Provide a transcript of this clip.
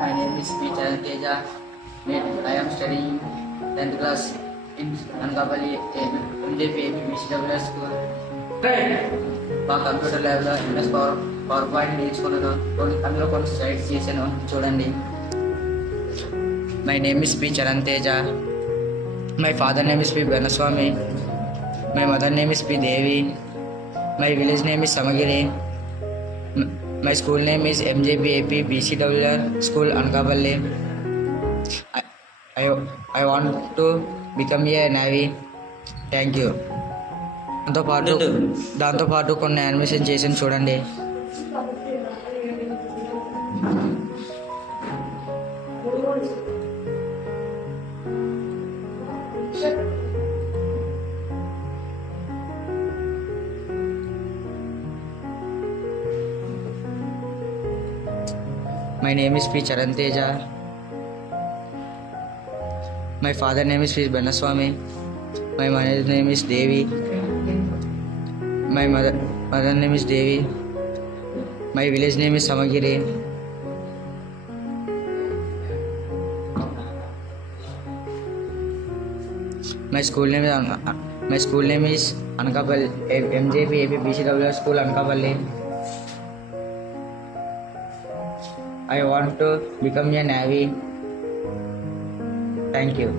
My name is P. Charan Teja. I am studying 10th class in Anakapalli MJP BCWS school. మా computer ల్యాబ్లో MS power point నేర్చుకున్నాను. అందులో కొన్ని slides చేశాను, చూడండి. My name is P. Charan Teja. My father name is P. Banaswamy. My mother name is P. Devi. My village name is Samagiri. My school name is MJPAP BCWR School Anakapalli. I want to become a Navy. Thank you. దాంతో పాటు కొన్ని animation చేసి చూడండి. My name is P. Charan Teja. My father name is P. Banaswamy. My mother name is Devi. My mother name is Devi. My village name is Samagiri. My school name is Anakapalli MJPAP BCWR School Anakapalli. I want to become a Navy. Thank you.